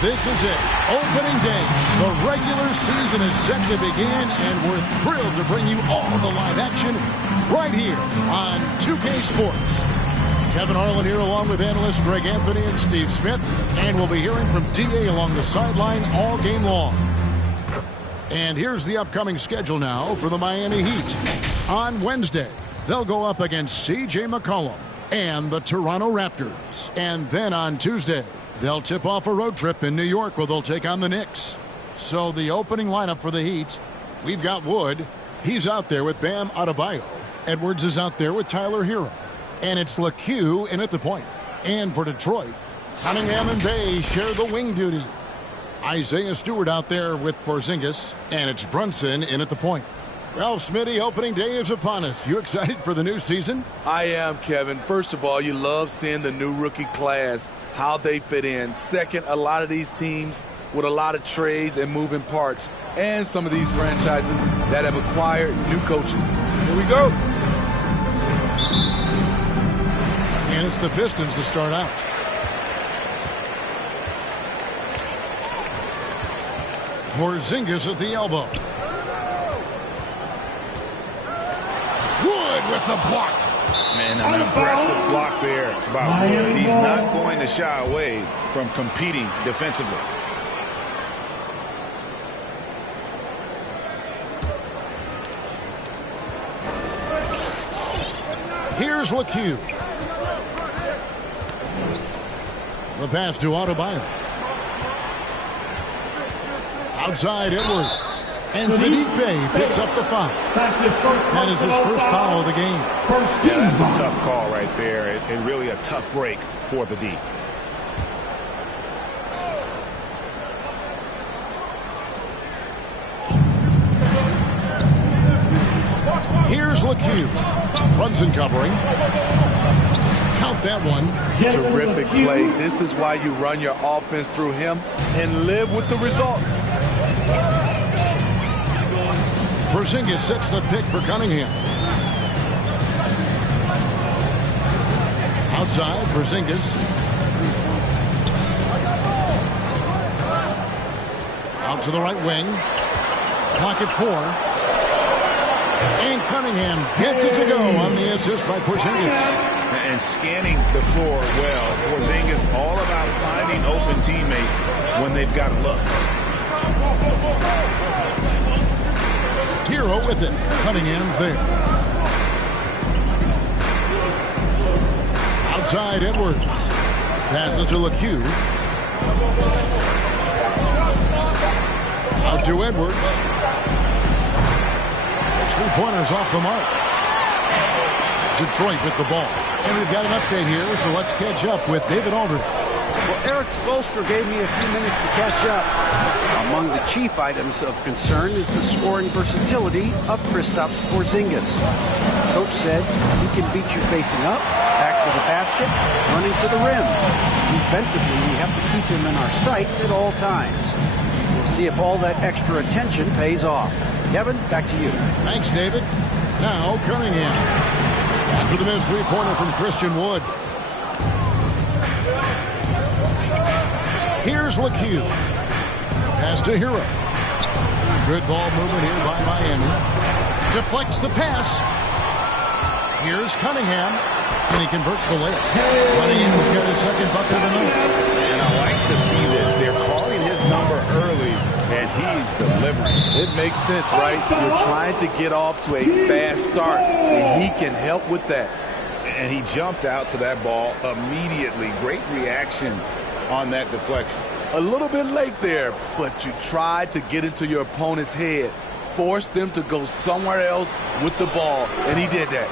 This is it. Opening day. The regular season is set to begin, and we're thrilled to bring you all the live action right here on 2K Sports. Kevin Harlan here along with analysts Greg Anthony and Steve Smith, and we'll be hearing from DA along the sideline all game long. And here's the upcoming schedule now for the Miami Heat. On Wednesday, they'll go up against C.J. McCollum and the Toronto Raptors. And then on Tuesday, they'll tip off a road trip in New York where they'll take on the Knicks. So the opening lineup for the Heat, we've got Wood. He's out there with Bam Adebayo. Edwards is out there with Tyler Hero. And it's Lecque in at the point. And for Detroit, Cunningham and Bay share the wing duty. Isaiah Stewart out there with Porzingis. And it's Brunson in at the point. Well, Smitty, opening day is upon us. You excited for the new season? I am, Kevin. First of all, you love seeing the new rookie class, how they fit in. Second, a lot of these teams with a lot of trades and moving parts. And some of these franchises that have acquired new coaches. Here we go. And it's the Pistons to start out. Porzingis at the elbow. Wood with the block. Man, an aggressive block there by Wood. He's not going to shy away from competing defensively. Here's Lecque. The pass to Adebayo. Outside Edwards. And Sadiq Bey picks up the foul. That is his first foul of the game. Yeah, that's a tough call right there. And really a tough break for the D. Here's Lecque. Brunson covering. Count that one. Terrific play. This is why you run your offense through him and live with the results. Porzingis sets the pick for Cunningham. Outside, Porzingis. Out to the right wing. Pocket 4. And Cunningham gets it to go on the assist by Porzingis. And scanning the floor well. Porzingis all about finding open teammates when they've got a look. Hero with it. Cunningham's there. Outside Edwards. Passes to Lecque. Out to Edwards. Those 3-pointers off the mark. Detroit with the ball. And we've got an update here, so let's catch up with David Aldridge. Well, Eric Spoelstra gave me a few minutes to catch up. Among the chief items of concern is the scoring versatility of Kristaps Porzingis. Coach said he can beat you facing up, back to the basket, running to the rim. Defensively, we have to keep him in our sights at all times. We'll see if all that extra attention pays off. Kevin, back to you. Thanks, David. Now, Cunningham. After the missed 3-pointer from Christian Wood. Here's Lecque. Pass to Hero. Good ball movement here by Miami. Deflects the pass. Here's Cunningham. And he converts the layup. Cunningham's got his second bucket of the night. And I like to see this. They're calling his number early, and he's delivering. It makes sense, right? You're trying to get off to a fast start, and he can help with that. And he jumped out to that ball immediately. Great reaction on that deflection. A little bit late there, but you tried to get into your opponent's head, force them to go somewhere else with the ball, and he did that.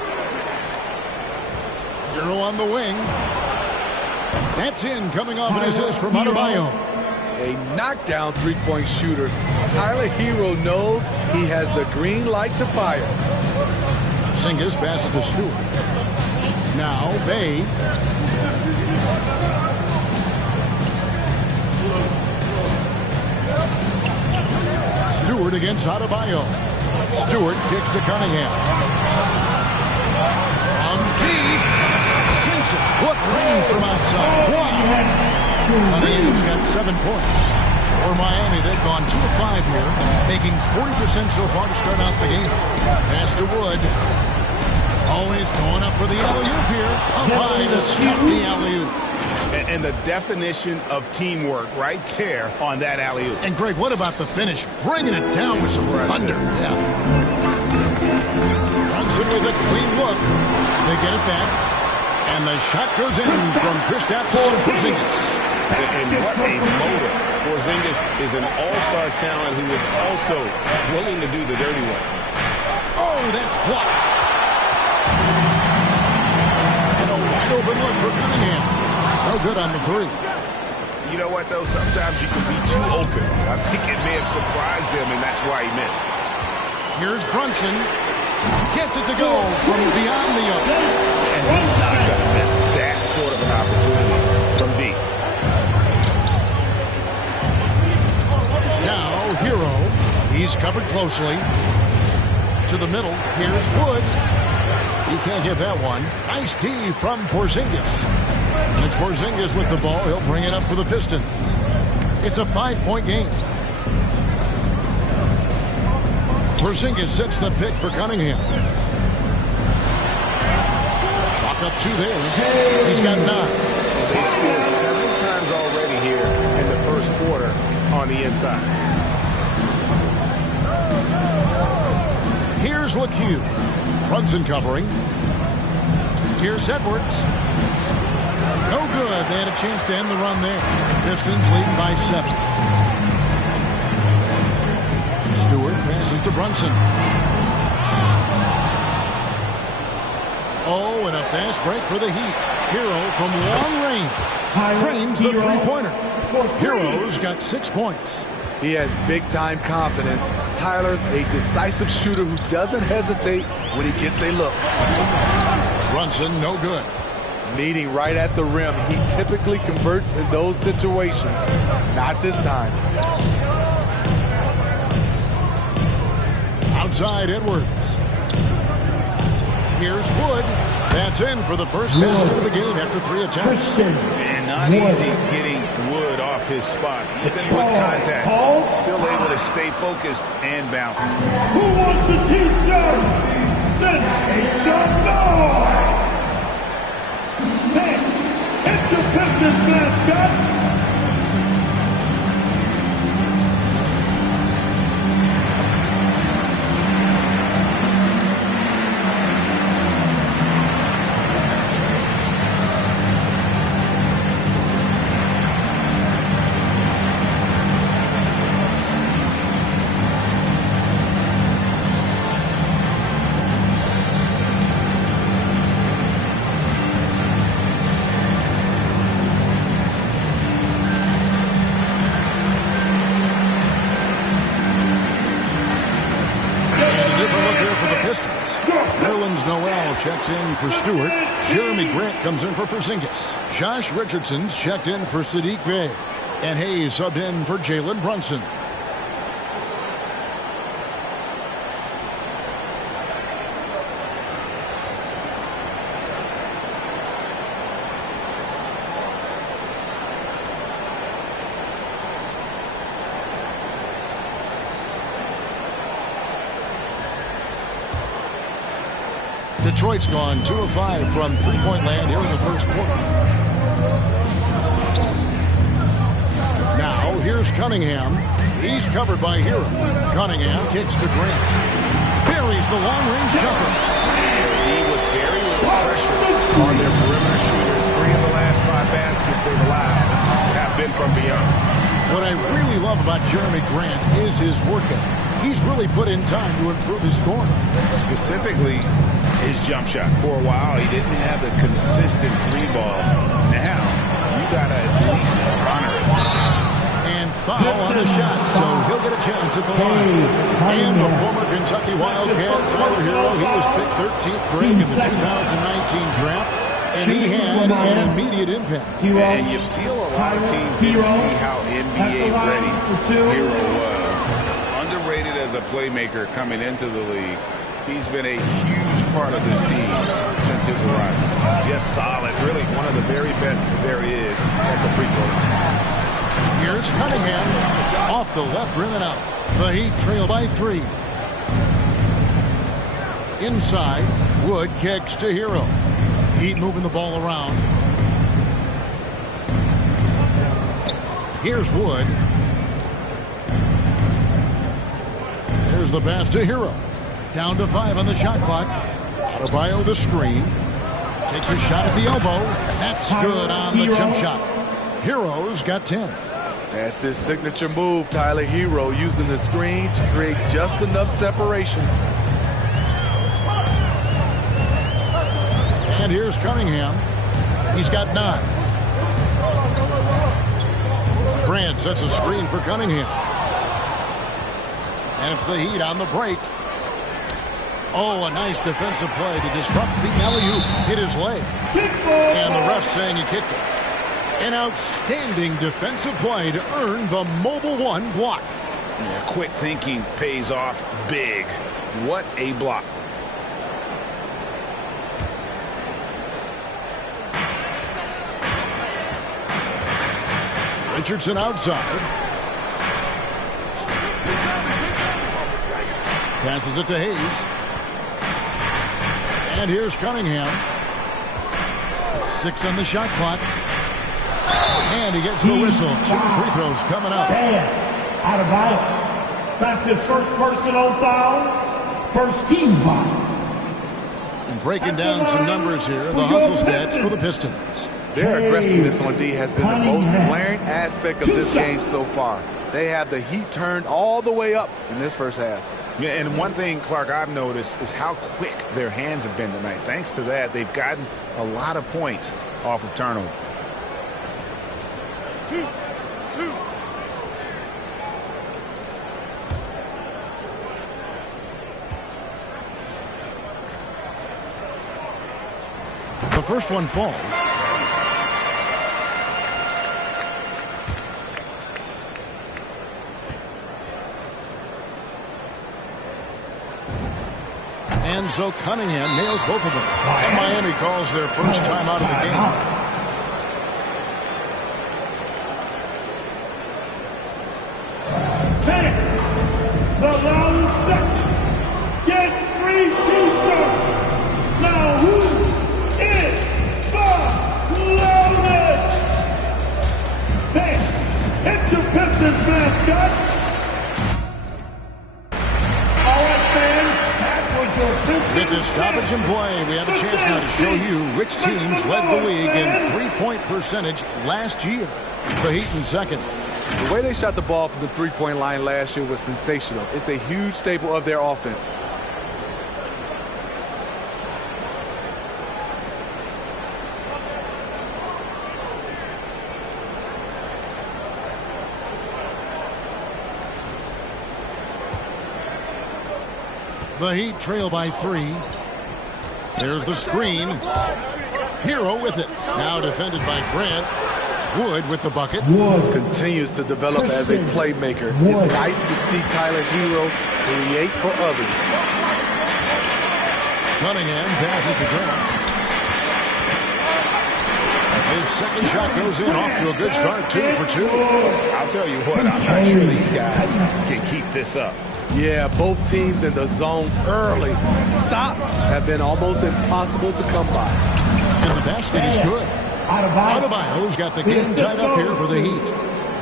Hero on the wing. That's in, coming off an assist from Adebayo. A knockdown three-point shooter. Tyler Hero knows he has the green light to fire. Porzingis passes to Stewart. Now, Bay. Stewart against Adebayo. Stewart kicks to Cunningham. On deep. sinks it. What range from outside. Wow. Cunningham's got 7 points. For Miami, they've gone 2 of 5 here, making 40% so far to start out the game. Pass to Wood. Always going up for the alley-oop here. Up high to stuff the alley-oop. And the definition of teamwork right there on that alley-oop. And, Greg, what about the finish? Bringing it down with some thunder. Yeah. Brunson with a clean look. They get it back. And the shot goes in from Kristaps Porzingis. And what a motor. Porzingis is an all-star talent who is also willing to do the dirty work. Oh, that's blocked. And a wide open look for Cunningham. No good on the three. You know what, though? Sometimes you can be too open. I think it may have surprised him, and that's why he missed. Here's Brunson. Gets it to go from beyond the arc. And he's not going to miss that sort of an opportunity from deep. Now, Hero. He's covered closely. To the middle. Here's Wood. He can't get that one. Nice D from Porzingis. And it's Porzingis with the ball. He'll bring it up for the Pistons. It's a 5-point game. Porzingis sets the pick for Cunningham. Chalk up 2 there. He's got 9. They scored 7 times already here in the first quarter on the inside. Here's Lecque. Brunson covering. Here's Edwards. No good. They had a chance to end the run there. Pistons leading by 7. Stewart passes to Brunson. Oh, and a fast break for the Heat. Hero from long range. Trains the three-pointer. Hero's got 6 points. He has big-time confidence. Tyler's a decisive shooter who doesn't hesitate when he gets a look. Brunson, no good. Meeting right at the rim. He typically converts in those situations. Not this time. Outside Edwards. Here's Wood. That's in for the first basket of the game after 3 attempts. And not easy getting Wood off his spot. Even with contact, still able to stay focused and bounce. Who wants the t-shirt? Then make some noise! Hey, it's the Pistons mascot. Checks in for Stewart. Jeremy Grant comes in for Porzingis. Josh Richardson's checked in for Saddiq Bey. And Hayes subbed in for Jalen Brunson. Detroit's gone 2 of 5 from three-point land here in the first quarter. Now, here's Cunningham. He's covered by Hero. Cunningham kicks to Grant. Buries the long-range jumper. With very little pressure on their perimeter shooters. 3 of the last 5 baskets they've allowed have been from beyond. What I really love about Jeremy Grant is his work ethic. He's really put in time to improve his scoring. Specifically, his jump shot. For a while, he didn't have the consistent 3-ball. Now, you got to at least honor it. And foul on the shot, so he'll get a chance at the line. And the former Kentucky Wildcat, Tyler Hero, he was picked 13th grade in the 2019 draft, and he had an immediate impact. And you feel a lot of teams didn't see how NBA ready Hero was. Underrated as a playmaker coming into the league. He's been a huge part of this team since his arrival. Just solid, really one of the very best there is at the free throw line. Here's Cunningham off the left rim and out. The Heat trail by 3. Inside, Wood kicks to Hero. Heat moving the ball around. Here's Wood. There's the pass to Hero. Down to 5 on the shot clock. Adebayo the screen. Takes a shot at the elbow. That's good on the jump shot. Hero's got 10. That's his signature move, Tyler Hero, using the screen to create just enough separation. And here's Cunningham. He's got 9. Grant sets a screen for Cunningham. And it's the Heat on the break. Oh, a nice defensive play to disrupt the alley-oop. Hit his leg. And the ref saying he kicked it. An outstanding defensive play to earn the Mobile 1 block. Yeah, quick thinking pays off big. What a block. Richardson outside. Passes it to Hayes. And here's Cunningham. 6 on the shot clock. And he gets the whistle. 2 free throws coming up. Adebayo. That's his first personal foul. First team foul. And breaking down some numbers here, the hustle stats for the Pistons. Their aggressiveness on D has been the most glaring aspect of this game so far. They have the heat turned all the way up in this first half. Yeah, and one thing, Clark, I've noticed is how quick their hands have been tonight. Thanks to that, they've gotten a lot of points off of turnover. The first one falls. And so Cunningham nails both of them. And Miami calls their first time out of the game. The loudest section gets free t-shirts. Now who is the loudest? Hey, it's your Pistons mascot. All right, fans, that was your Pistons. With this stoppage in play, we have a chance now to show you which teams led the league in three-point percentage last year. The Heat in second. The way they shot the ball from the three-point line last year was sensational. It's a huge staple of their offense. The Heat trail by 3. There's the screen. Hero with it. Now defended by Grant. Wood with the bucket. Wood continues to develop as a playmaker. It's nice to see Tyler Hero create for others. Cunningham passes to Grant. His second shot goes in, off to a good start, 2 for 2. I'll tell you what, I'm not sure these guys can keep this up. Yeah, both teams in the zone early. Stops have been almost impossible to come by. And the basket is good. Adebayo's got the game tied up here for the Heat.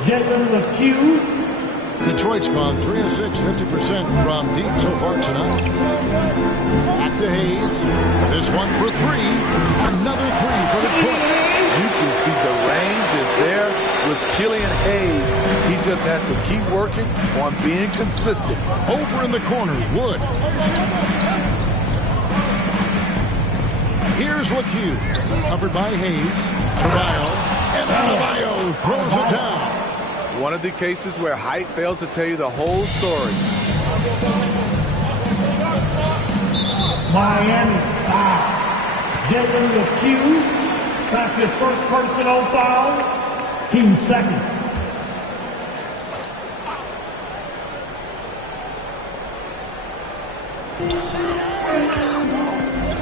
Jalen Lecque. Detroit's gone 3 of 6, 50% from deep so far tonight. Back to Hayes. This one for 3. Another 3 for Detroit. You can see the range is there with Killian Hayes. He just has to keep working on being consistent. Over in the corner, Wood. Here's Lecque, covered by Hayes. Adebayo, and Adebayo throws it down. One of the cases where height fails to tell you the whole story. Miami foul. Jalen Lecque. That's his first personal foul. Team second.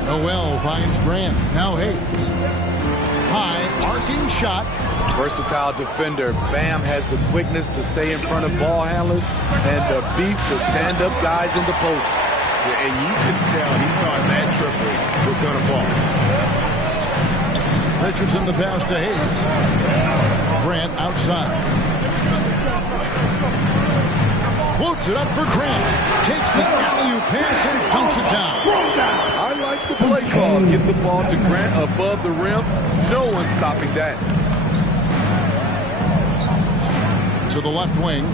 Noel finds Grant. Now Hayes. High arcing shot. Versatile defender. Bam has the quickness to stay in front of ball handlers and the beef to stand up guys in the post. Yeah, and you can tell he thought that triple was going to fall. Richardson the pass to Hayes. Grant outside. Floats it up for Grant. Takes the alley-oop pass and dunks it down. I like the play call. Get the ball to Grant above the rim. No one's stopping that. To the left wing.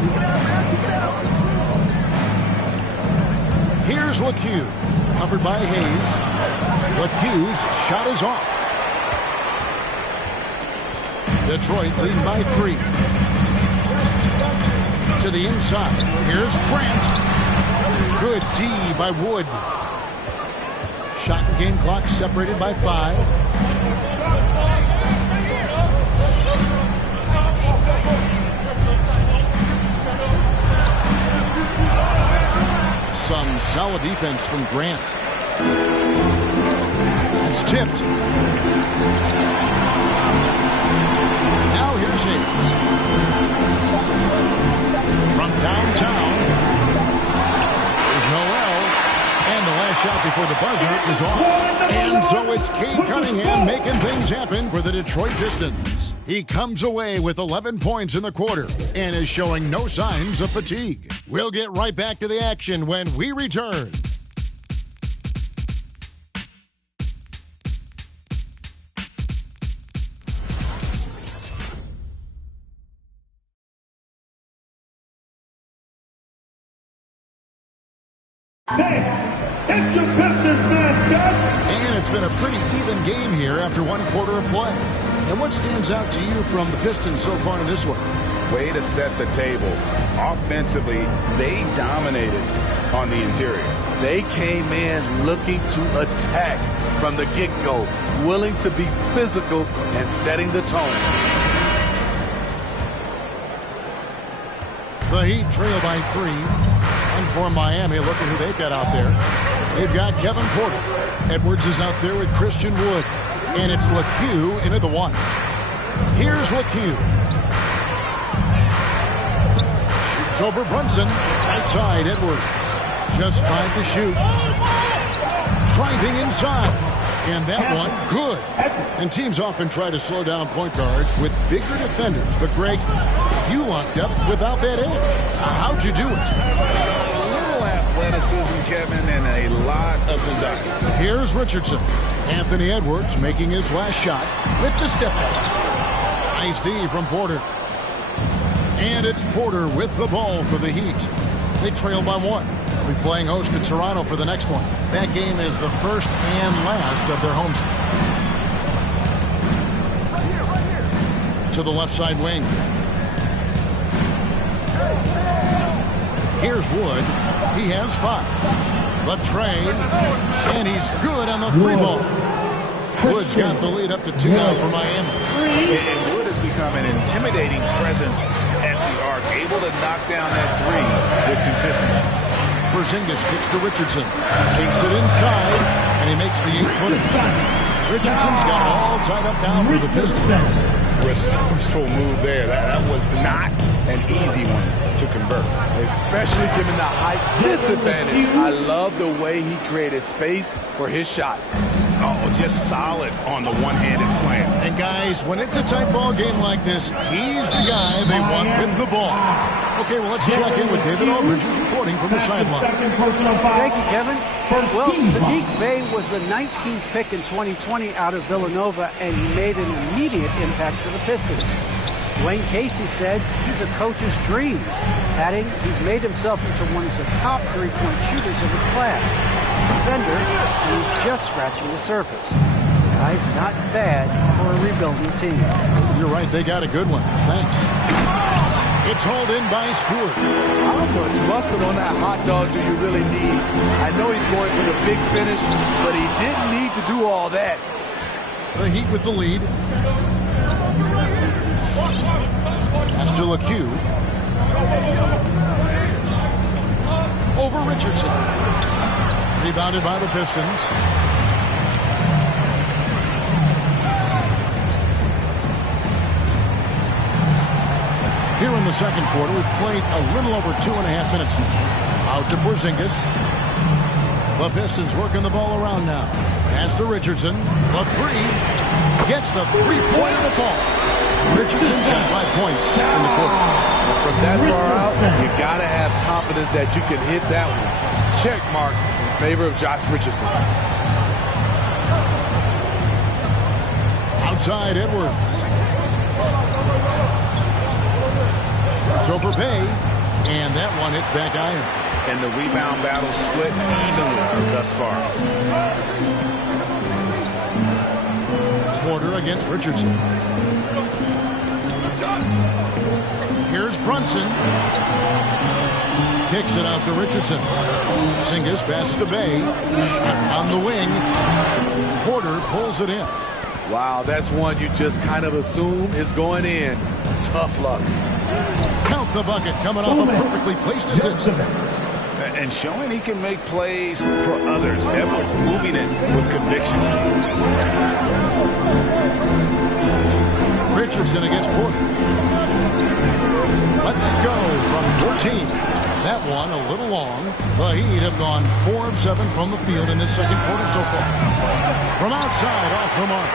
Here's Lecque. Covered by Hayes. Lecque's shot is off. Detroit leading by 3. To the inside. Here's Grant. Good D by Wood. Shot and game clock separated by 5. Some solid defense from Grant. It's tipped. Now here's Hayes. From downtown. There's Noel. And the last shot before the buzzer is off. And so it's Cade Cunningham making things happen for the Detroit Pistons. He comes away with 11 points in the quarter and is showing no signs of fatigue. We'll get right back to the action when we return. It's your Pistons mascot. And it's been a pretty even game here after one quarter of play. And what stands out to you from the Pistons so far in this one? Way to set the table. Offensively, they dominated on the interior. They came in looking to attack from the get-go, willing to be physical and setting the tone. The Heat trail by 3. And for Miami, look at who they've got out there. They've got Kevin Porter. Edwards is out there with Christian Wood. And it's Lecque into the 1. Here's Lecque. Shoots over Brunson. Right side, Edwards. Just 5 to shoot. Driving inside. And that one, good. And teams often try to slow down point guards with bigger defenders. But, Greg, you locked up without that edge. How'd you do it? Athleticism, Kevin, and a lot of desire. Here's Richardson. Anthony Edwards making his last shot with the step back. Nice D from Porter. And it's Porter with the ball for the Heat. They trail by 1. They'll be playing host to Toronto for the next one. That game is the first and last of their homestand. To the left side wing. Here's Wood. He has 5. The train. And he's good on the 3 ball. Wood's got the lead up to 2 now for Miami. And Wood has become an intimidating presence at the arc, able to knock down that 3 with consistency. Porzingis kicks to Richardson. Takes it inside, and he makes the 8-footer. Richardson's got it all tied up now for the Pistons. Resourceful move there. That was not an easy one to convert. Especially given the height disadvantage. I love the way he created space for his shot. Oh, just solid on the one-handed slam. And guys, when it's a tight ball game like this, he's the guy they want with the ball. Okay, well, let's check in with David Aldridge, who's reporting from the sideline. Thank you, Kevin. Well, Saddiq Bey was the 19th pick in 2020 out of Villanova, and he made an immediate impact for the Pistons. Dwayne Casey said he's a coach's dream, adding he's made himself into one of the top 3-point shooters of his class. Defender, and he's just scratching the surface. Guys, not bad for a rebuilding team. You're right, they got a good one. Thanks. It's hauled in by Stewart. How much mustard on that hot dog do you really need? I know he's going for the big finish, but he didn't need to do all that. The Heat with the lead. Pass to Lecque. Over Richardson. Rebounded by the Pistons. Here in the second quarter, we've played a little over 2.5 minutes now. Out to Porzingis. The Pistons working the ball around now. Pass to Richardson. The three. Gets the three-pointer to fall. Richardson's got 5 points in the quarter. From that far out, you got to have confidence that you can hit that one. Check mark in favor of Josh Richardson. Outside Edwards. It's over Bay. And that one hits back iron. And the rebound battle split evenly thus far. Porter against Richardson. Here's Brunson. Kicks it out to Richardson. Porzingis passes to Bay. Shot on the wing. Porter pulls it in. Wow, that's one you just kind of assume is going in. Tough luck. Count the bucket coming off a perfectly placed assist. And showing he can make plays for others. Edwards moving it with conviction. Richardson against Porter. Lets it go from 14. That one a little long. The Heat have gone 4 of 7 from the field in this second quarter so far. From outside, off the mark.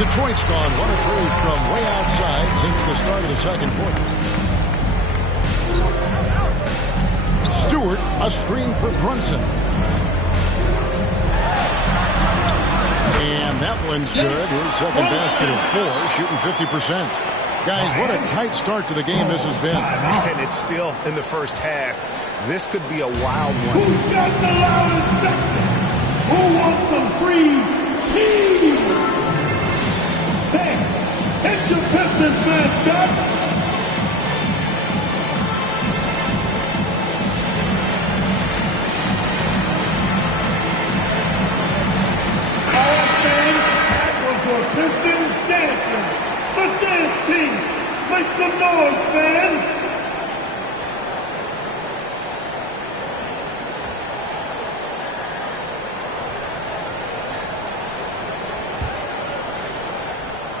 Detroit's gone 1 of 3 from way outside since the start of the second quarter. Stewart, a screen for Brunson. And that one's good. His second basket of 4, shooting 50%. Guys, what a tight start to the game this has been. And it's still in the first half. This could be a wild one. Who's got the loudest section? Who wants some free tea? Hey, it's your Pistons mascot. Pistons dancing. The dance team. Make some noise, fans.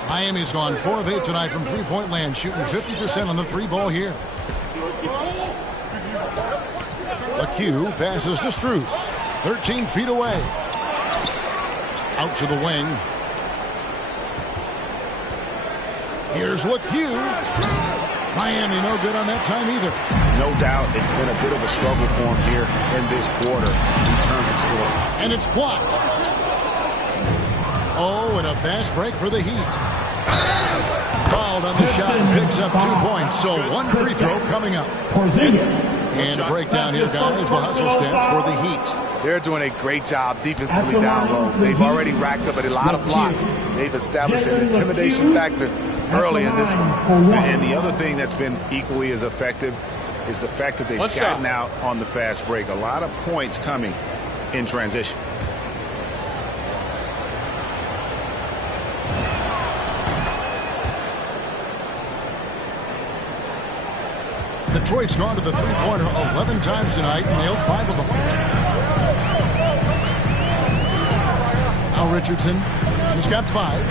Miami's gone 4 of 8 tonight from three-point land, shooting 50% on the free ball here. Lecque passes to Strus. 13 feet away. Out to the wing. Here's Lecque. Miami no good on that time either. No doubt it's been a bit of a struggle for him here in this quarter in terms of scoring. And it's blocked. Oh, and a fast break for the Heat. Fouled on the shot and picks up 2 points. So one free throw coming up. And a breakdown here, guys. The hustle stats for the Heat. They're doing a great job defensively down low. They've already racked up a lot of blocks. They've established an intimidation factor early in this one. And the other thing that's been equally as effective is the fact that they've gotten out on the fast break. A lot of points coming in transition. Detroit's gone to the three-pointer 11 times tonight and nailed 5 of them. Now Richardson, he's got 5.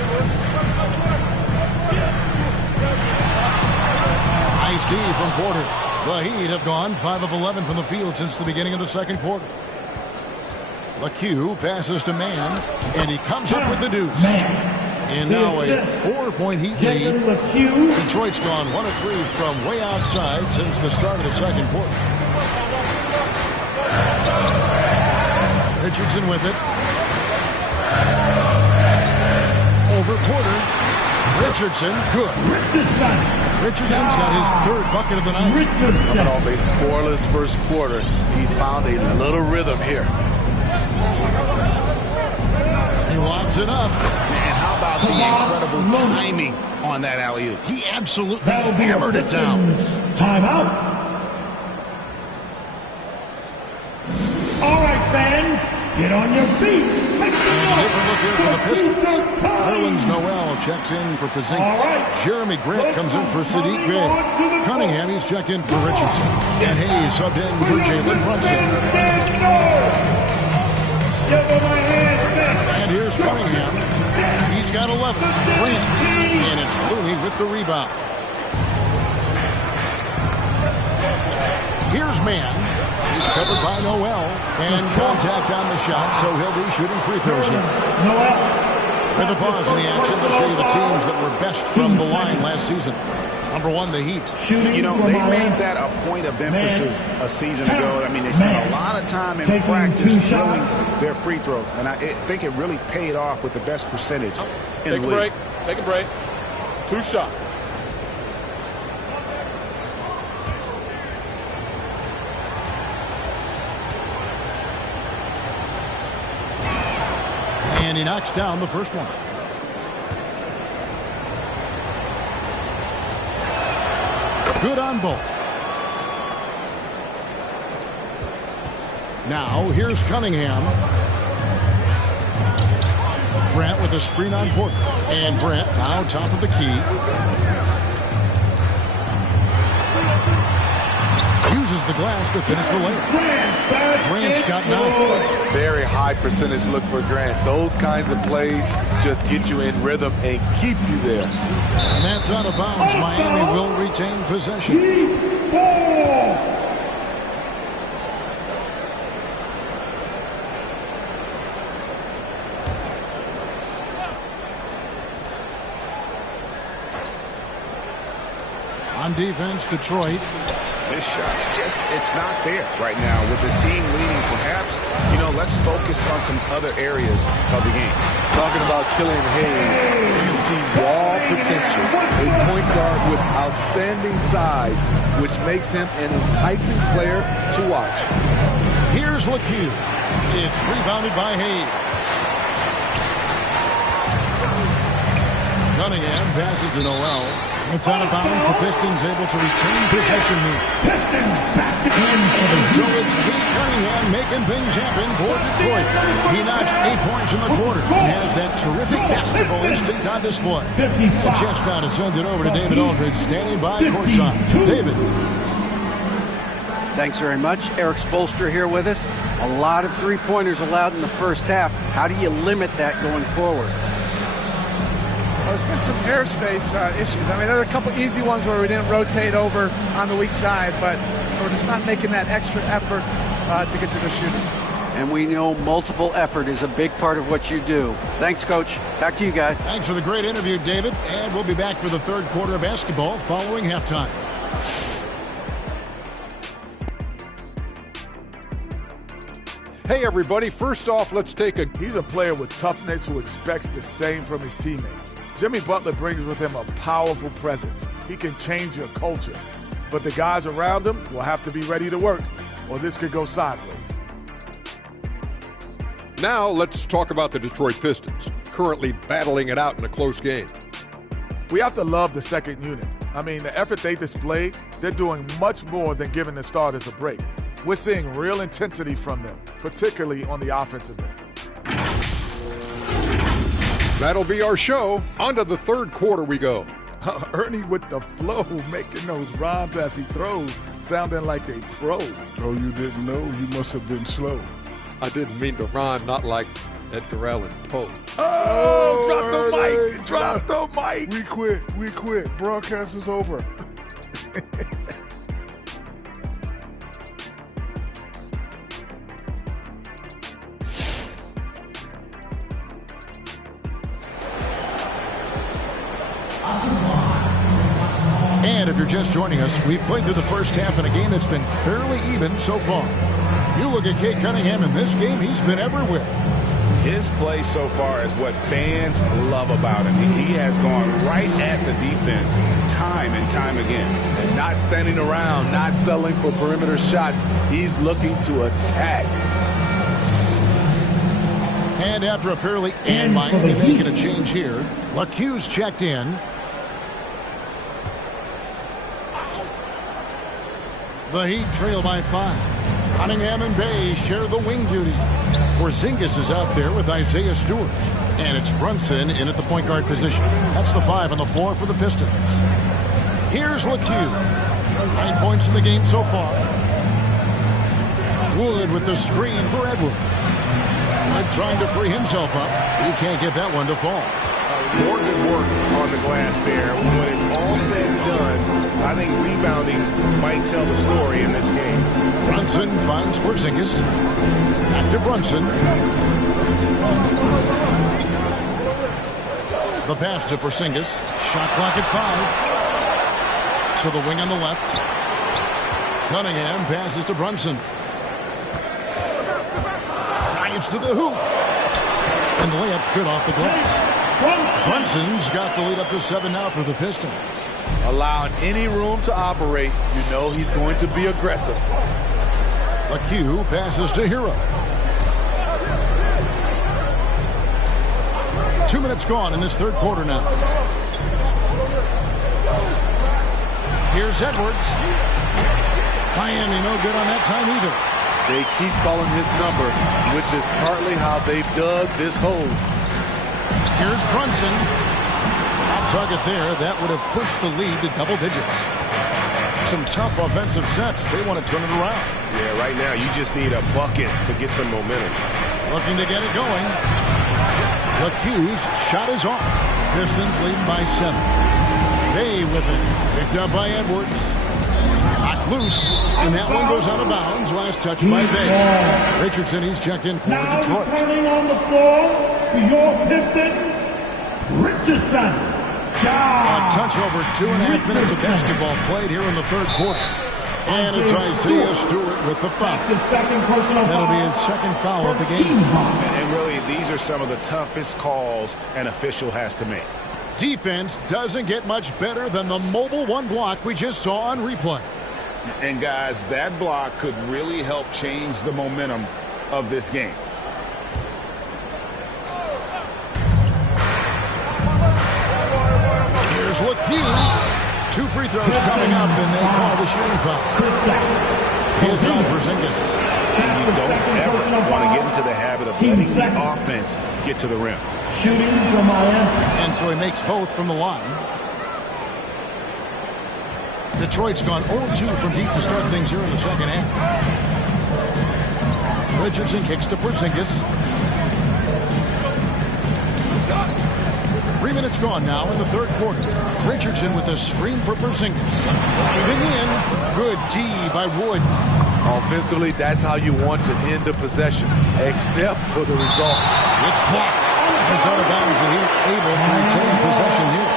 Nice D from Porter. The Heat have gone 5 of 11 from the field since the beginning of the second quarter. Lecque passes to Mann, and he comes up with the deuce. And now a 4-point Heat lead. Detroit's gone 1 of 3 from way outside since the start of the second quarter. Richardson with it. Over Porter. Richardson, good. Richardson's got his 3rd bucket of the night. Coming off a scoreless first quarter, he's found a little rhythm here. He lobs it up. Man, how about the incredible timing on that alley-oop? He absolutely hammered it down. Timeout. All right, fans, get on your feet. Make some noise. Different look here for the Pistons. Nerlens Noel checks in for Porzingis. Right. Jeremy Grant comes in for Sadiq Bey. Cunningham, he's checked in for Richardson. And Hayes subbed in for Jalen Brunson. Give him a hand, man. And here's Cunningham. He's got 11. Grant. And it's Looney with the rebound. Here's Mann. He's covered by Noel. And contact on the shot, so he'll be shooting free throws here. With a pause in the action, they'll show you the teams that were best from the line last season. Number 1, the Heat. You know, they made that a point of emphasis a season ago. I mean, they spent a lot of time in practice drilling their free throws. And I think it really paid off with the best percentage in the league. Take a break. 2 shots. And he knocks down the first one. Good on both. Now, here's Cunningham. Brent with a screen on Porter. And Brent now top of the key. Uses the glass to finish the layup. Grant's got 9. Very high percentage look for Grant. Those kinds of plays just get you in rhythm and keep you there. And that's out of bounds. Miami will retain possession. On defense, Detroit. This shot's just, it's not there right now. With this team leading, perhaps, you know, let's focus on some other areas of the game. Talking about Killian Hayes, you see raw potential. A point guard with outstanding size, which makes him an enticing player to watch. Here's Lecque. It's rebounded by Hayes. Cunningham passes to Noel. It's out of bounds. The Pistons able to retain possession here. So it's Kate Cunningham making things happen for Detroit. He notched 8 points in the quarter and has that terrific basketball instinct on display. The chest now to send it over to David Aldridge, standing by courtside. David. Thanks very much. Eric Spoelstra here with us. A lot of three-pointers allowed in the first half. How do you limit that going forward? There's been some airspace issues. I mean, there are a couple easy ones where we didn't rotate over on the weak side, but we're just not making that extra effort to get to the shooters. And we know multiple effort is a big part of what you do. Thanks, Coach. Back to you guys. Thanks for the great interview, David. And we'll be back for the third quarter of basketball following halftime. Hey, everybody. First off, let's take a... He's a player with toughness who expects the same from his teammates. Jimmy Butler brings with him a powerful presence. He can change your culture. But the guys around him will have to be ready to work, or this could go sideways. Now, let's talk about the Detroit Pistons, currently battling it out in a close game. We have to love the second unit. I mean, the effort they displayed, they're doing much more than giving the starters a break. We're seeing real intensity from them, particularly on the offensive end. That'll be our show. On to the third quarter we go. Ernie with the flow, making those rhymes as he throws, sounding like a pro. Oh, you didn't know? You must have been slow. I didn't mean to rhyme, not like Edgar Allan Poe. Oh, drop the mic! Drop the mic! We quit. Broadcast is over. And if you're just joining us, we've played through the first half in a game that's been fairly even so far. You look at Kate Cunningham in this game, he's been everywhere. His play so far is what fans love about him. He has gone right at the defense time and time again. And not standing around, not settling for perimeter shots. He's looking to attack. And after a fairly and Miami making a change here, Lecque's checked in. The Heat trail by 5. Cunningham and Bay share the wing duty. Porzingis is out there with Isaiah Stewart. And it's Brunson in at the point guard position. That's the 5 on the floor for the Pistons. Here's Lecque. 9 points in the game so far. Wood with the screen for Edwards. Wood trying to free himself up. He can't get that one to fall. More good work on the glass there. When it's all said and done, I think rebounding might tell the story in this game. Brunson finds Porzingis. Back to Brunson. The pass to Porzingis. Shot clock at 5. To the wing on the left. Cunningham passes to Brunson. Drives to the hoop. And the layup's good off the glass. Brunson's got the lead up to 7 now for the Pistons. Allowing any room to operate, you know he's going to be aggressive. Lecque passes to Hero. 2 minutes gone in this third quarter now. Here's Edwards. Miami no good on that time either. They keep calling his number, which is partly how they've dug this hole. Here's Brunson. Off target there. That would have pushed the lead to double digits. Some tough offensive sets. They want to turn it around. Yeah, right now you just need a bucket to get some momentum. Looking to get it going. Lecque's shot is off. Pistons lead by 7. Bay with it. Picked up by Edwards. Knocked loose. And that one goes out of bounds. Last touch by Bay. Richardson, he's checked in for Detroit. Turning on the floor for your Pistons, Richardson. A touch over 2.5 minutes of basketball played here in the third quarter. And it's Isaiah Stewart with the foul. That'll be his second foul of the game. And really, these are some of the toughest calls an official has to make. Defense doesn't get much better than the mobile one block we just saw on replay. And guys, that block could really help change the momentum of this game. Here's Lecque. 2 free throws coming up, and they call the shooting foul. It's on Porzingis. And you don't ever want to get into the habit of letting the offense get to the rim. Shooting from Miami. And so he makes both from the line. Detroit's gone 0-2 from deep to start things here in the second half. Richardson kicks to Porzingis. 3 minutes gone now in the third quarter. Richardson with a screen for Porzingis. Driving in. Good D by Wood. Offensively, that's how you want to end the possession, except for the result. It's clocked. He's out of bounds, and he's able to retain possession here.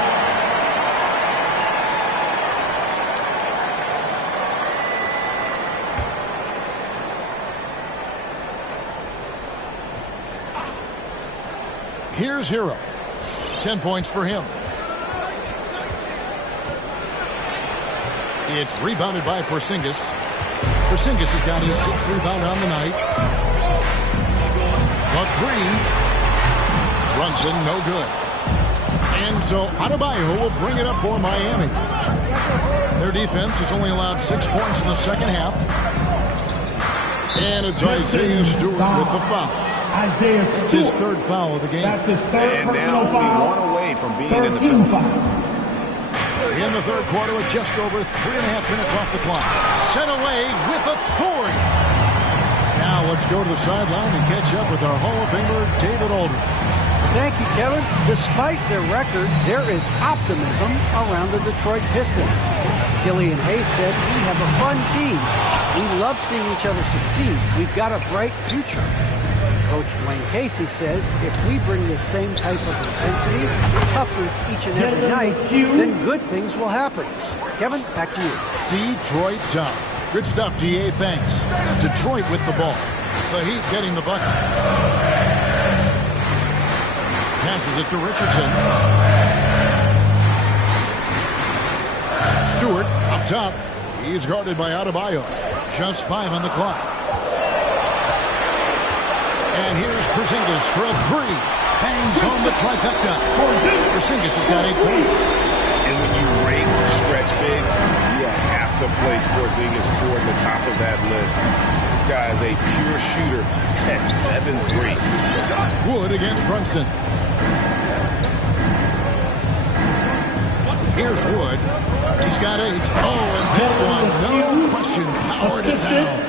Here's Hero. 10 points for him. It's rebounded by Porzingis. Porzingis has got his 6th rebound on the night. The 3. Brunson, no good. And so Adebayo will bring it up for Miami. Their defense has only allowed 6 points in the second half. And it's Isaiah Stewart with the foul. It's his 3rd foul of the game. That's his 3rd personal foul. And now we 1 away from being in the penalty. In the third quarter with just over 3.5 minutes off the clock. Sent away with authority. Now let's go to the sideline and catch up with our Hall of Famer, David Aldridge. Thank you, Kevin. Despite their record, there is optimism around the Detroit Pistons. Killian Hayes said, "We have a fun team. We love seeing each other succeed. We've got a bright future." Coach Dwayne Casey says, if we bring this same type of intensity, toughness each and every night, then good things will happen. Kevin, back to you. Detroit tough. Good stuff, DA. Thanks. Detroit with the ball. The Heat getting the bucket. Passes it to Richardson. Stewart up top. He's guarded by Adebayo. Just 5 on the clock. And here's Porzingis for a 3. Hangs on the trifecta. Porzingis has got 8 points. And when you rate stretch bigs, you have to place Porzingis toward the top of that list. This guy is a pure shooter at 7 threes. Wood against Brunson. Here's Wood. He's got 8. Oh, and that one, no question, powered it down.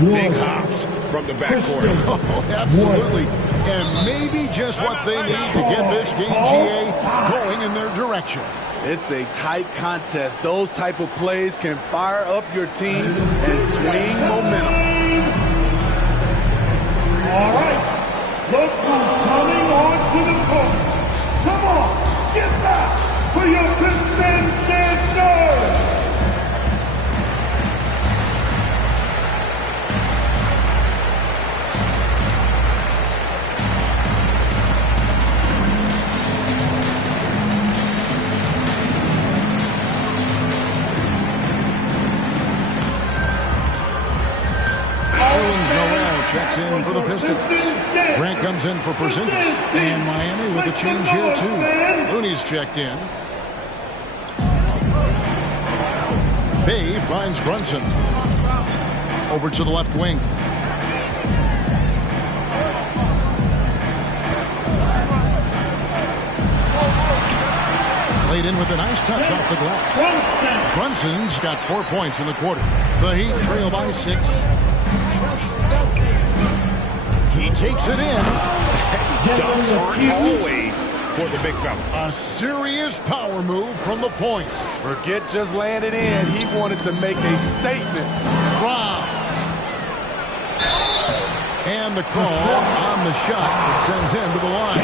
Big hops from the backcourt. Oh, absolutely. And maybe just what they need to get this game, GA, going in their direction. It's a tight contest. Those type of plays can fire up your team and swing momentum. All right. Look who's coming onto the court. Come on, get back for your Pistons dancers. Checks in for the Pistons. Grant comes in for Porzingis. And Miami with a change here, too. Looney's checked in. Bay finds Brunson. Over to the left wing. Played in with a nice touch off the glass. Brunson's got 4 points in the quarter. The Heat trail by 6. He takes it in. Dunks aren't always for the big fella. A serious power move from the point. Forget just landed in. He wanted to make a statement. Wow. And the call on the shot that sends him to the line.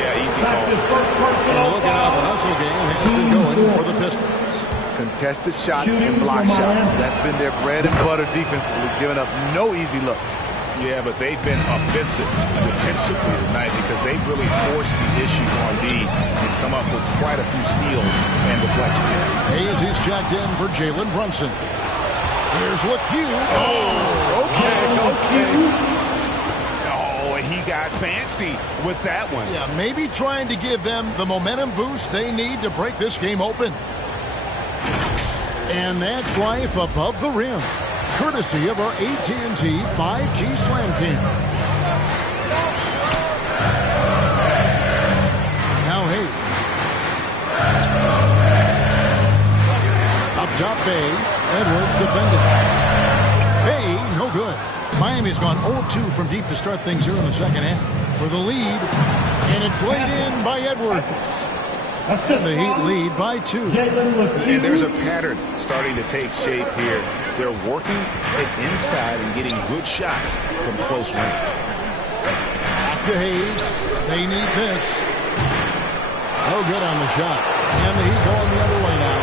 Yeah, easy call. And look at how the hustle game has been going for the Pistons. Contested shots and block shots. That's been their bread and butter defensively, giving up no easy looks. Yeah, but they've been offensive defensively tonight because they really forced the issue on D and come up with quite a few steals and deflections. Hayes is checked in for Jalen Brunson. Here's Lecque. Okay. Oh, he got fancy with that one. Yeah, maybe trying to give them the momentum boost they need to break this game open. And that's life above the rim, courtesy of our AT&T 5G Slam King. Now Hayes. Up top Bay. Edwards defended. Bay, no good. Miami's gone 0-2 from deep to start things here in the second half. For the lead, and it's laid in by Edwards. And the Heat lead by 2. And there's a pattern starting to take shape here. They're working it inside and getting good shots from close range. Back to Hayes. They need this. No good on the shot. And the Heat going the other way now.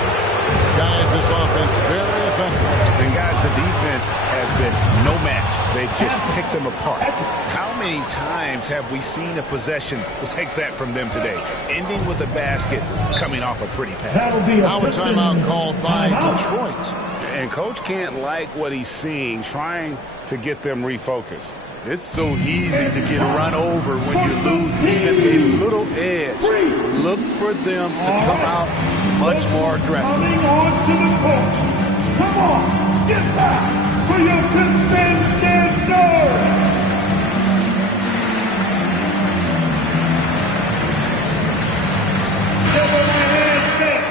Guys, this offense very effective. And guys, the defense has been no match. They've just picked them apart. How many times have we seen a possession like that from them today? Ending with a basket, coming off a pretty pass. Now a timeout called by Detroit. And Coach can't like what he's seeing, trying to get them refocused. It's so easy to get run over when you lose even a little edge. Look for them to come out much more aggressive. Coming on to the court. Come on, get back for your Pistons dancers.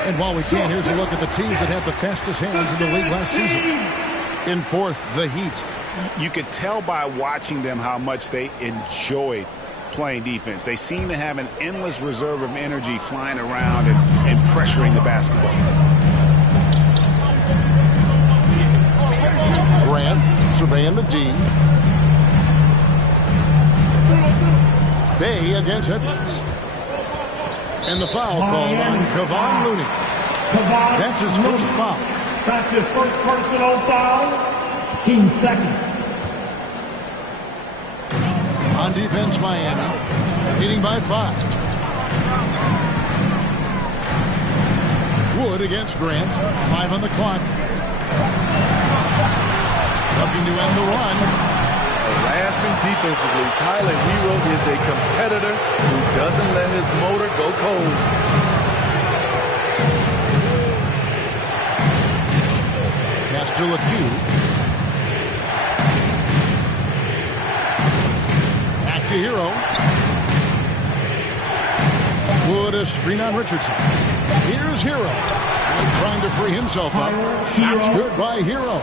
And while we can't, here's a look at the teams that had the fastest hands in the league last season. In fourth, the Heat. You could tell by watching them how much they enjoyed playing defense. They seem to have an endless reserve of energy flying around and pressuring the basketball. Grant surveying the D. Bay against Edwards. And the foul called on Kevon Looney. That's his first foul. That's his first personal foul. Team second. On defense, Miami. Leading by 5. Wood against Grant. 5 on the clock. Looking to end the run. Harassing defensively, Tyler Hero is a competitor who doesn't let his motor go cold. Pass to Lecque. Back to Hero. Wood a screen on Richardson. Here's Hero. And trying to free himself up. Shot's good by Hero.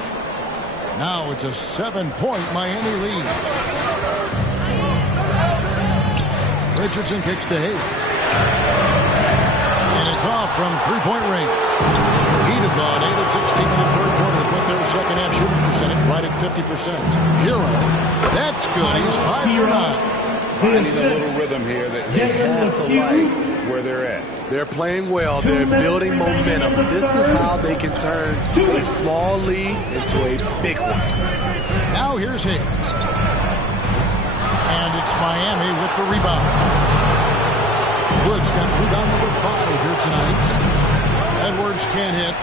Now it's a 7-point Miami lead. Richardson kicks to Hayes. And it's off from three-point range. He'd have gone 8 of 16 in the third quarter to put their second half shooting percentage right at 50%. Hero, that's good. He's 5 for 9. Finding a little rhythm here that they have to like where they're at. They're playing well. They're building momentum. This is how they can turn a small lead into a big one. Now here's Hayes. And it's Miami with the rebound. Woods got rebound number 5 here tonight. Edwards can't hit.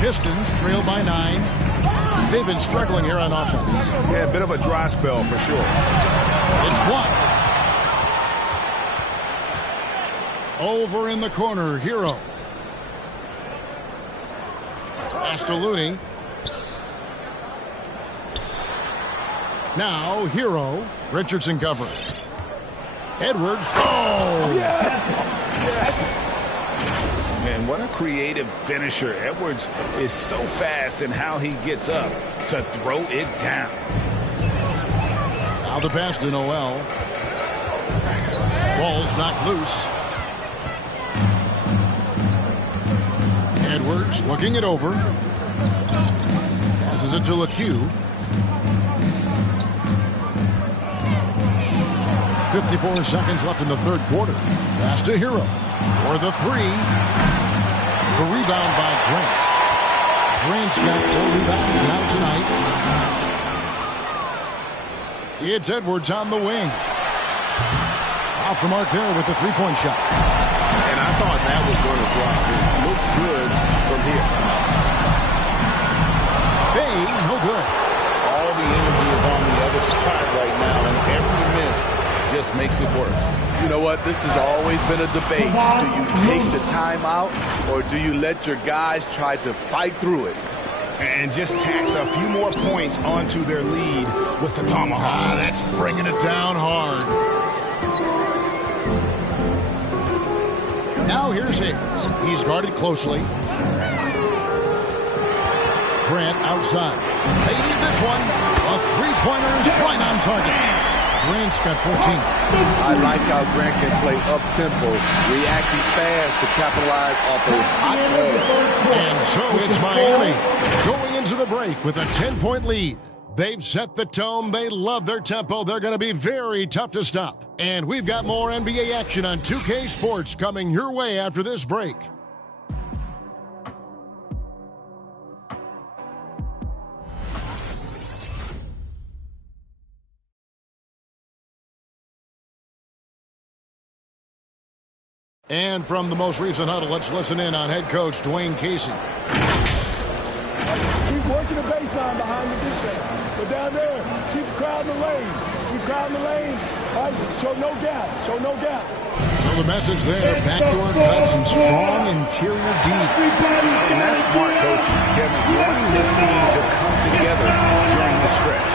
Pistons trail by 9. They've been struggling here on offense. Yeah, a bit of a dry spell for sure. It's blocked. Over in the corner, Hero. Pass to Looney. Now, Hero. Richardson covering. Edwards. Oh! Yes! Man, what a creative finisher. Edwards is so fast in how he gets up to throw it down. Now the pass to Noel. Ball's knocked loose. Edwards looking it over. Passes it to Lecque. 54 seconds left in the third quarter. Pass to Hero. For the 3. The rebound by Grant. Grant's got 4 rebounds now tonight. It's Edwards on the wing. Off the mark there with the three-point shot. And I thought that was going to drop. It looked good from here. Bay, no good. All the energy is on the other side right now, and every miss just makes it worse. You know what? This has always been a debate. Do you take the timeout, or do you let your guys try to fight through it? And just tax a few more points onto their lead with the tomahawk. That's bringing it down hard. Now here's Hayes. He's guarded closely. Grant outside. They need this one. A three-pointer is right on target. Grant's got 14. I like how Grant can play up-tempo, reacting fast to capitalize off a hot pass. And so it's Miami going into the break with a 10-point lead. They've set the tone. They love their tempo. They're going to be very tough to stop. And we've got more NBA action on 2K Sports coming your way after this break. And from the most recent huddle, let's listen in on head coach Dwayne Casey. Keep working the baseline behind the defense. But down there, keep crowding the lane. Keep crowding the lane. All right, show no gaps. Show no gap. So the message there, backdoor cuts and strong interior D. And that's smart coaching, Kevin. Wanting this team to come together during the stretch.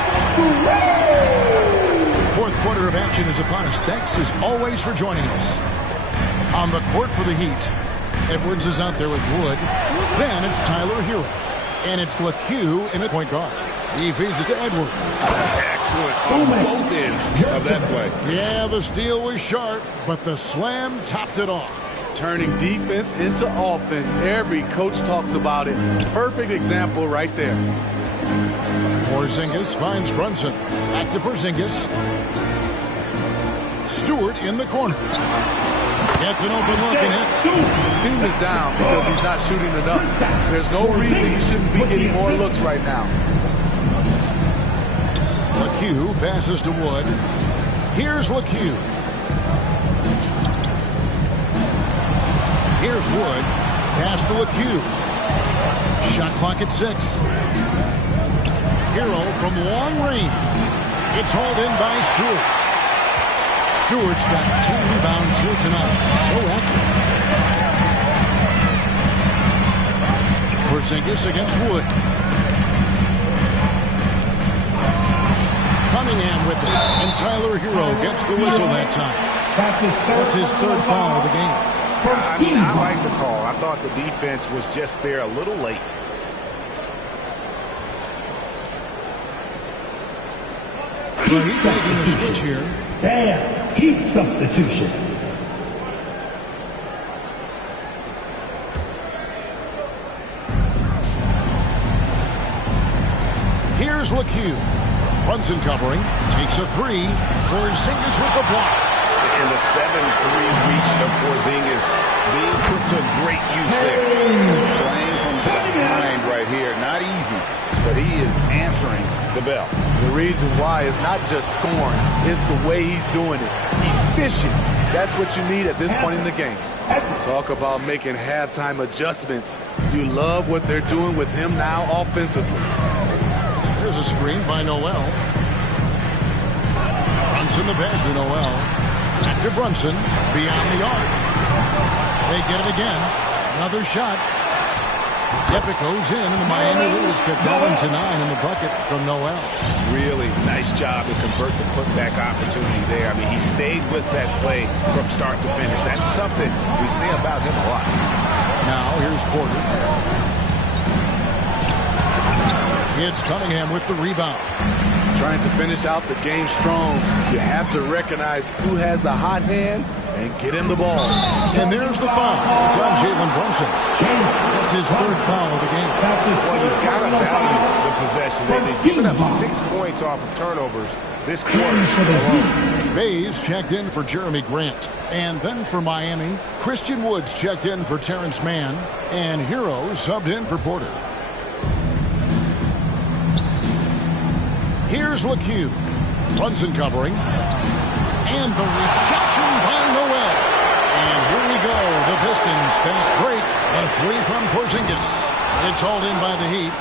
Fourth quarter of action is upon us. Thanks as always for joining us. On the court for the Heat, Edwards is out there with Wood. Then it's Tyler Hero. And it's Lecque in the point guard. He feeds it to Edwards. Excellent on both ends of that play. Yeah, the steal was sharp, but the slam topped it off. Turning defense into offense. Every coach talks about it. Perfect example right there. Porzingis finds Brunson. Back to Porzingis. Stewart in the corner. Gets an open look and hits. His team is down because he's not shooting enough. There's no reason he shouldn't be getting more looks right now. Lecque passes to Wood. Here's Lecque. Here's Wood. Pass to Lecque. Shot clock at 6. Hero from long range. It's hauled in by Stewart. Stewart's got 10 rebounds here tonight. So active. Porzingis against Wood. Cunningham with it. And Tyler Hero gets the whistle that time. That's his third foul of the game. I like the call. I thought the defense was just there a little late. he's making the switch here. And heat substitution. Here's Lecque. Brunson covering. Takes a three. Porzingis with the block. And the 7-3 reach of Porzingis being put to great use there. Playing from behind right here. Not easy, but he is answering the bell. The reason why is not just scoring. It's the way he's doing it. Efficient. That's what you need at this point in the game. Talk about making halftime adjustments. You love what they're doing with him now offensively. There's a screen by Noel. Brunson the pass to Noel. Back to Brunson. Beyond the arc. They get it again. Another shot. Yep, it goes in, and the Miami Leaders get going to 9 in the bucket from Noel. Really nice job to convert the putback opportunity there. I mean, he stayed with that play from start to finish. That's something we say about him a lot. Now, here's Porter. It's Cunningham with the rebound. Trying to finish out the game strong. You have to recognize who has the hot hand and get him the ball. And there's the foul. It's on Jalen Brunson. That's his third foul of the game. Well, you've got to value the possession. They've given up 6 points off of turnovers this quarter. Bays checked in for Jeremy Grant. And then for Miami, Christian Woods checked in for Terrence Mann. And Hero subbed in for Porter. Here's Lecque. Brunson covering. And the rejection by Noel. And here we go. The Pistons fast break. A three from Porzingis. It's hauled in by the Heat.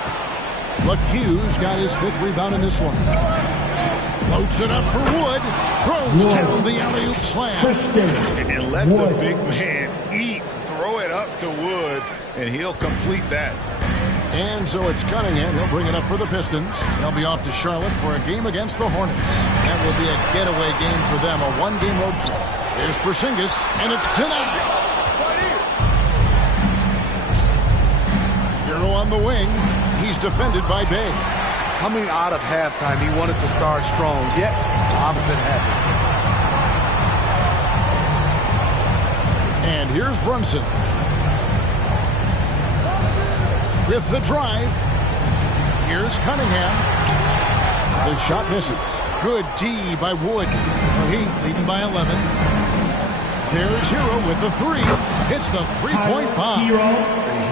Lecque's got his 5th rebound in this one. Floats it up for Wood. Throws down the alley-oop slam. And let the big man eat. Throw it up to Wood, and he'll complete that. And so it's Cunningham. He'll bring it up for the Pistons. They'll be off to Charlotte for a game against the Hornets. That will be a getaway game for them, a 1-game road trip. There's Porzingis, and it's denied. Hero on the wing. He's defended by Bay. Coming out of halftime, he wanted to start strong, yet the opposite happened. And here's Brunson. With the drive. Here's Cunningham. The shot misses. Good D by Wood. The Heat leading by 11. There's Hero with the 3. Hits the 3-point bomb.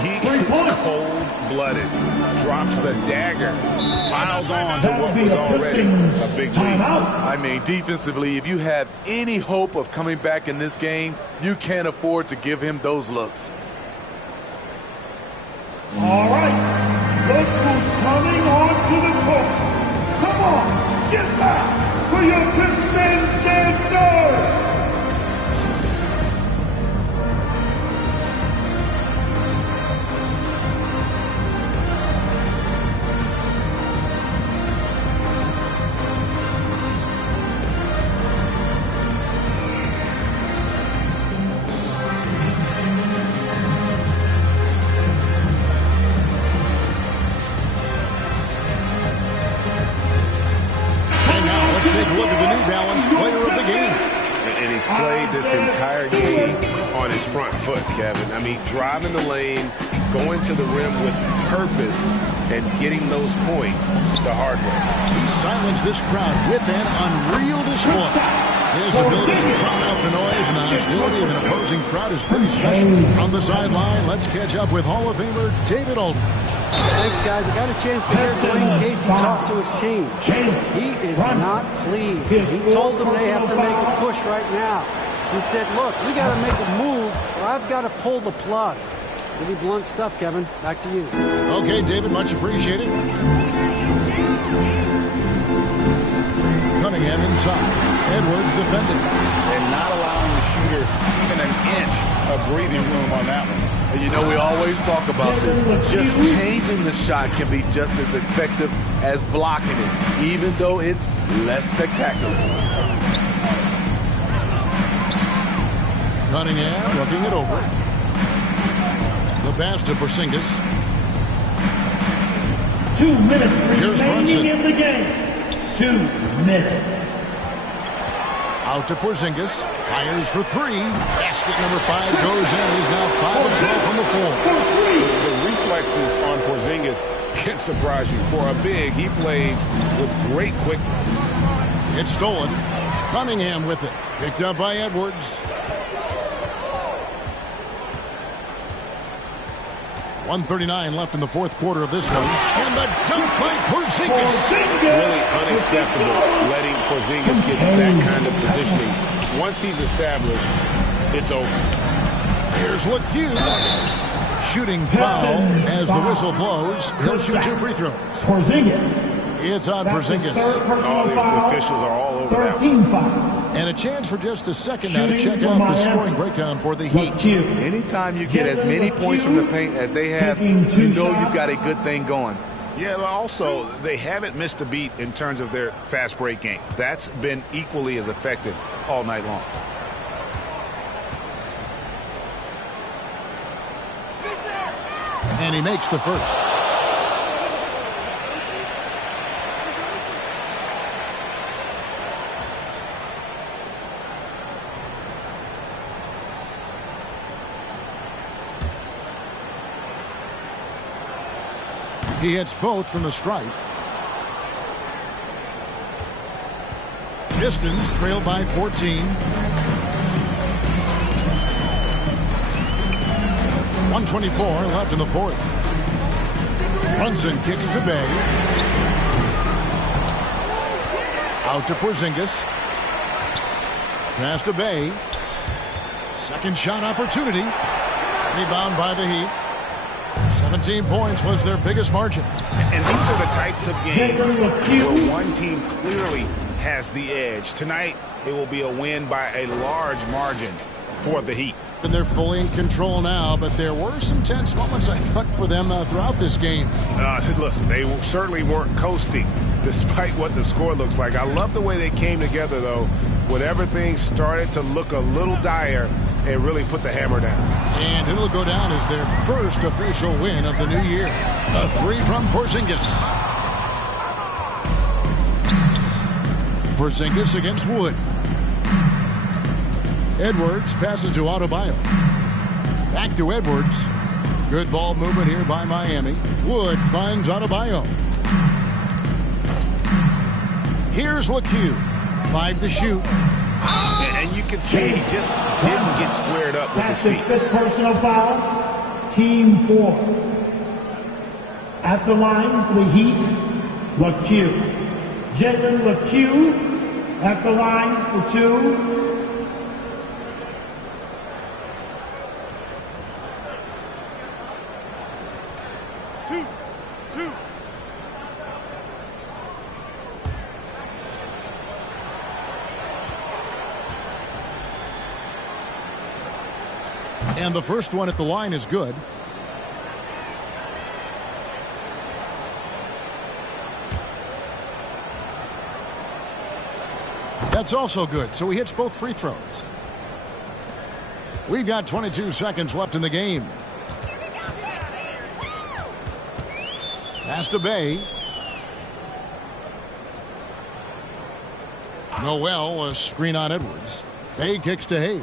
He is cold-blooded. Drops the dagger. Piles on to what was already a big lead. I mean, defensively, if you have any hope of coming back in this game, you can't afford to give him those looks. All right, look who's coming onto the court. Come on, get back for your Pistons dancers. This entire game on his front foot, Kevin. I mean, driving the lane, going to the rim with purpose, and getting those points the hard way. He silenced this crowd with an unreal display. His ability to drown out the noise and the hostility of an opposing crowd is pretty special. From the sideline, let's catch up with Hall of Famer David Aldridge. Thanks, guys. I got a chance to hear Dwayne Casey talk to his team. He is not pleased. He told them they have to make a push right now. He said, look, we got to make a move or I've got to pull the plug. Pretty blunt stuff, Kevin. Back to you. Okay, David, much appreciated. Cunningham inside. Edwards defending. And not allowing the shooter even an inch of breathing room on that one. And you know, we always talk about this. Just changing the shot can be just as effective as blocking it, even though it's less spectacular. Cunningham looking it over. The pass to Porzingis. 2 minutes remaining in the game. 2 minutes. Out to Porzingis. Fires for three. Basket number 5 goes in. He's now 5 of 12 from the floor. The reflexes on Porzingis can surprise you. For a big, he plays with great quickness. It's stolen. Cunningham with it. Picked up by Edwards. 1:39 left in the fourth quarter of this one. And the dunk by Porzingis. Really unacceptable letting Porzingis get that kind of positioning. Once he's established, it's over. Here's Lecque. Shooting foul as the whistle blows. He'll shoot 2 free throws. Porzingis. It's on Porzingis. All the officials are all over that one. And a chance for just a second now to check out the scoring breakdown for the Heat. Anytime you get as many points from the paint as they have, you know you've got a good thing going. Yeah, but also, they haven't missed a beat in terms of their fast break game. That's been equally as effective all night long. And he makes the first. He hits both from the stripe. Pistons trail by 14. 1:24 left in the fourth. Brunson kicks to Bay. Out to Porzingis. Pass to Bay. Second shot opportunity. Rebound by the Heat. 17 points was their biggest margin. And these are the types of games where one team clearly has the edge. Tonight, it will be a win by a large margin for the Heat. And they're fully in control now, but there were some tense moments, I thought, for them throughout this game. Listen, they certainly weren't coasting, despite what the score looks like. I love the way they came together, though, whenever things started to look a little dire and really put the hammer down. And it'll go down as their first official win of the new year. A three from Porzingis. Porzingis against Wood. Edwards passes to Adebayo. Back to Edwards. Good ball movement here by Miami. Wood finds Adebayo. Here's Lecque. 5 to shoot. And you can see he just didn't get squared up with his feet. Fifth personal foul. Team 4. At the line for the Heat, Lecque. Jalen Lecque at the line for 2. And the first one at the line is good. That's also good, so he hits both free throws. We've got 22 seconds left in the game. Pass to Bay. Noel, a screen on Edwards. Bay kicks to Hayes.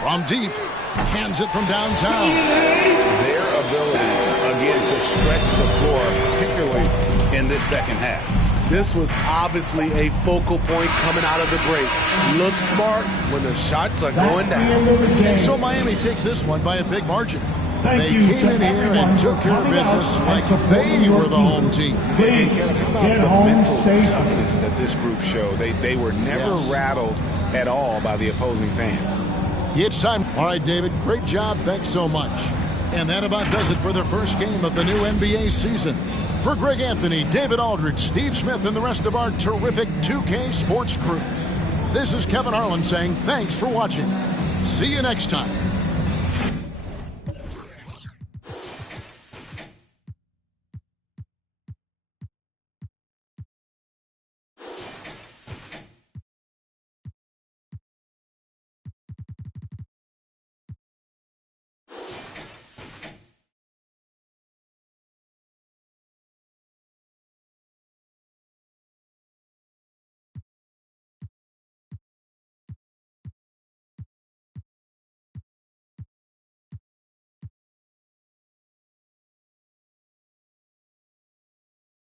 From deep. Cans it from downtown. Their ability, again, to stretch the floor, particularly in this second half. This was obviously a focal point coming out of the break. Look smart when the shots are going down. And so Miami takes this one by a big margin. They came in here and took care of business like they were the home team. And how about the mental toughness that this group showed? They were never rattled at all by the opposing fans. It's time. All right, David, great job. Thanks so much. And that about does it for the first game of the new NBA season. For Greg Anthony, David Aldridge, Steve Smith, and the rest of our terrific 2K Sports crew, this is Kevin Harlan saying thanks for watching. See you next time.